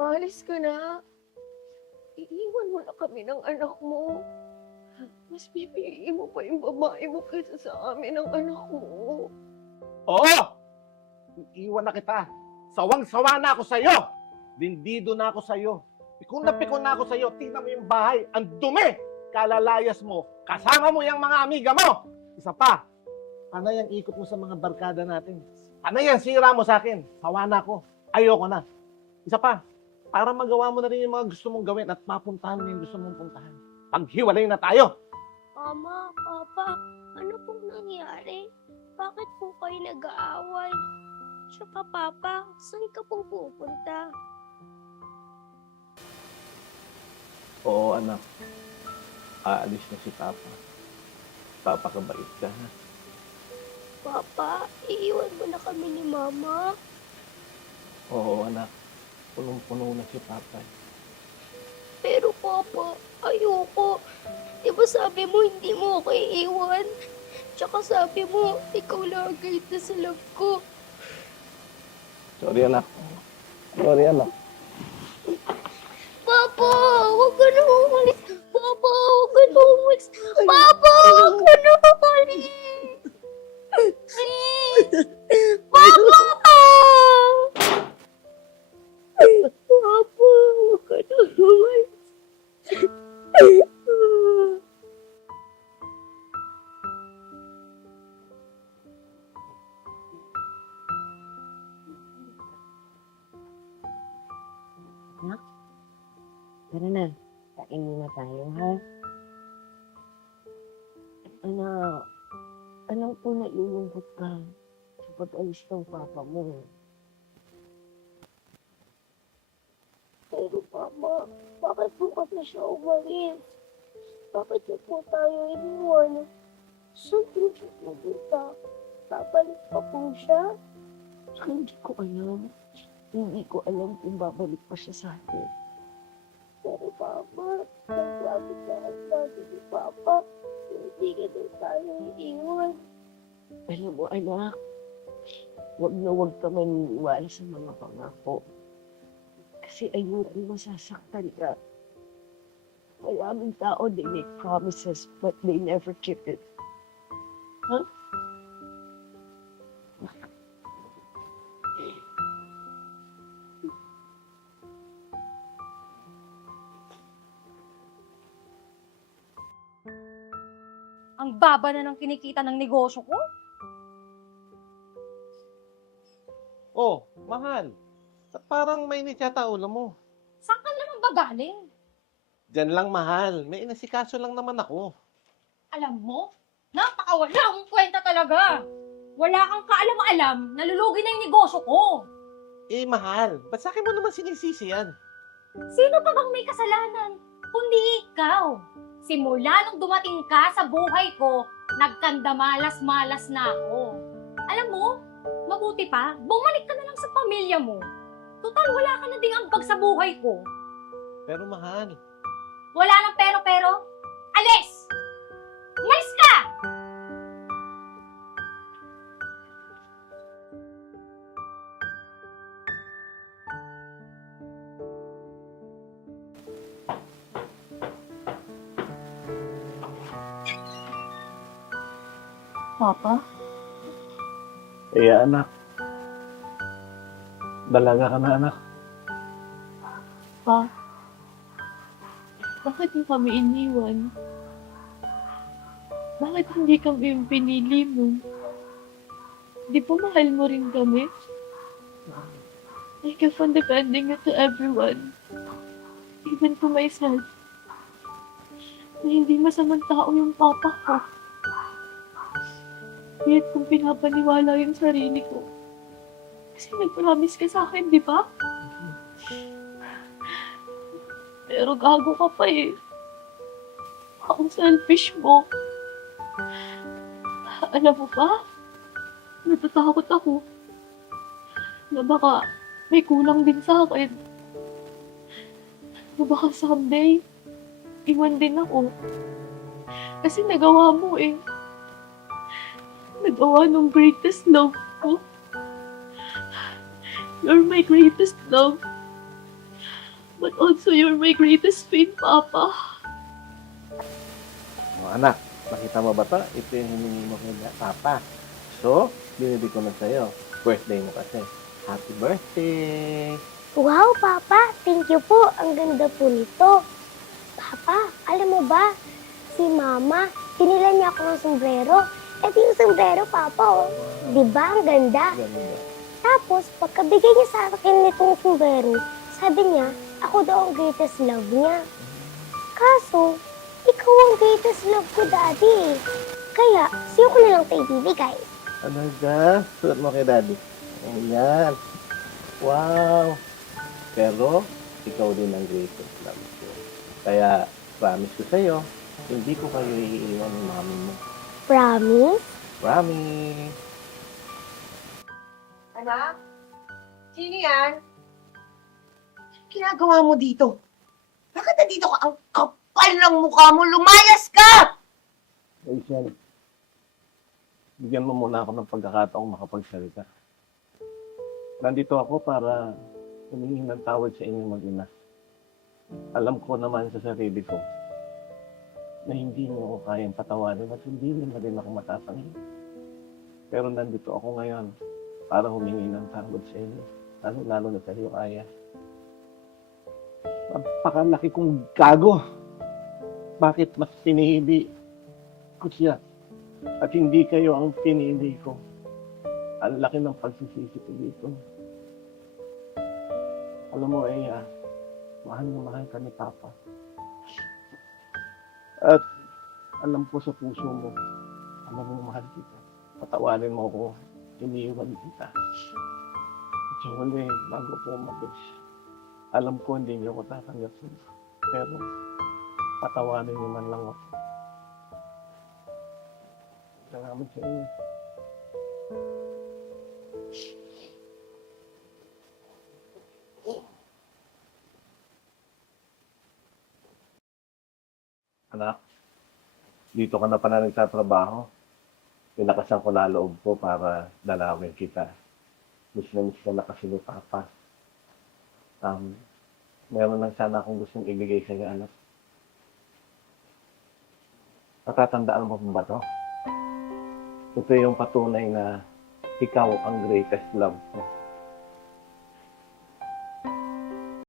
Alis ka na. Iiwan mo na kami ng anak mo. Mas pipiliin mo pa yung babae mo kaysa sa amin ng anak mo. Oo! Iiwan na kita. Sawang-sawa na ako sa'yo. Dindido na ako sa'yo. Pikon na ako sa'yo. Tingnan mo yung bahay. Ang dumi! Kalalayas mo. Kasama mo yung mga amiga mo. Isa pa. Panay ang ikot mo sa mga barkada natin. Panay ang sira mo sa akin. Sawa na ako. Ayoko na. Isa pa. Para magawa mo na rin yung mga gusto mong gawin at mapuntahan mo yung gusto mong puntahan. Paghiwalay na tayo. Mama, Papa, ano pong nangyari? Bakit po kayo nag-aaway? Tsaka Papa, saan ka pong pupunta? Oo, anak. Aalis na si Papa. Papakabait ka, ha? Papa, iiwan mo na kami ni Mama. Oo, anak. Punong-puno na si Papa. Pero Papa, ayoko. Di ba sabi mo hindi mo ako iiwan? Tsaka sabi mo, ikaw lang ang guide na sa love ko. Sorry, anak. Sorry, anak. Papa, huwag ka na umalis. Papa, huwag ka na umalis. Papa, huwag ka na umalis. Please. Papa! Papa, huwag ka na umalis. Tara na. Kain muna tayo, ha? Anak, alam ko na ilungkot ka sa pag-alis ng papa mo. Pero Papa, bakit po kasi siya umalis? Bakit niyo po tayo iniwan? Saan po siya pupunta? Babalik pa po siya? Hindi ko alam. Hindi ko alam kung babalik pa siya sa atin. Pero Papa, nagsabi ka at sabi ni Papa, hindi ka daw tayo iiwan. Alam mo, anak, wag na wag ka maniniwala sa mga pangako. Kasi ayun, masasaktan ka. Maraming tao, they make promises, but they never keep it. Huh? Ang baba na ng kinikita ng negosyo ko. Oh, mahal. Ba't parang mainit yata ulo mo? Saan ka naman ba galing? Diyan lang, mahal. May inasikaso lang naman ako. Alam mo, napakawala akong kwenta talaga. Wala kang kaalam-alam, nalulugi na yung negosyo ko. Eh, mahal. Ba't sa akin mo naman sinisisi yan? Sino pa bang may kasalanan? Kundi ikaw. Simula nung dumating ka sa buhay ko, nagkandamalas-malas na ako. Alam mo, mabuti pa, bumalik ka na lang sa pamilya mo. Total, wala ka na ding ambag sa buhay ko. Pero mahal. Wala nang pero-pero. Alis! Umalis ka! Papa? Kaya anak. Dalaga ka na, anak. Pa? Bakit mo kami iniwan? Bakit hindi kami yung pinili mo? Di ba mahal mo rin kami? I kept on depending to everyone. Even to myself. Na hindi masamang tao yung papa ko. Yet kung pinapaniwala yung sarili ko. Kasi nag-promise ka sa akin, di ba? Pero gago ka pa eh. Ang selfish mo. Alam mo ba? Natatakot ako. Na baka may kulang din sa akin. Na baka someday, iwan din ako. Kasi nagawa mo eh. Nagawa ng greatest love ko. You're my greatest love. but also you're my greatest pain, Papa. Oh, anak, nakita mo ba to? Ito yung hiningi mo kay Papa. So, binili ko na sa'yo. Birthday mo kasi. Happy birthday! Wow, Papa. Thank you po. Ang ganda po nito. Papa, alam mo ba, si Mama, pinila niya ako ng sombrero. Ito yung sombrero, Papa, oh. Di ba? Ang ganda. Ganda. Tapos, pagkabigay niya sa akin nitong sombrero, sabi niya, ako daw ang greatest love niya. Kaso, ikaw ang greatest love ko, Daddy. Kaya, sa'yo ko na lang ito ibibigay. Ano ka? Suot mo kay Daddy. Ayan. Wow! Pero, ikaw din ang greatest love ko. Kaya, promise ko sa'yo, hindi ko kayo iiwan ng mami mo. Promise? Promise! Anak? Sino yan? Ginagawa mo dito? Bakit nandito ka? Ang kapal ng mukha mo! Lumayas ka! Rachel, bigyan mo muna ako ng pagkakataong makapagsalita. Nandito ako para humingi ng tawad sa inyong mag-ina. Alam ko naman sa sarili ko na hindi mo ako kayang patawarin at hindi naman din ako matatanggi. Pero nandito ako ngayon para humingi ng tawad sa inyo. Lalo na sa iyo, Aya. Napakalaki kong gago. Bakit mas pinili ko siya at hindi kayo ang pinili ko? Ang laki ng pagsisisi ko dito. Alam mo, Aya, mahal na mahal ka ni Papa. At alam ko sa puso mo, alam mo mahal kita. Patawarin mo ako, iniiwan kita. At sa huli, bago ko umalis, alam ko hindi niyo ako tatanggapin. Pero, patawarin niyo man lang ako. Salamat sa inyo. Anak, dito ka na pala nagtatrabaho. Pinakasan ko na loob ko para dalawin kita. Miss na kasi ni Papa. Meron lang sana akong gustong ibigay sa'yo, anak. Natatandaan mo ba to? Ito yung patunay na ikaw ang greatest love ko.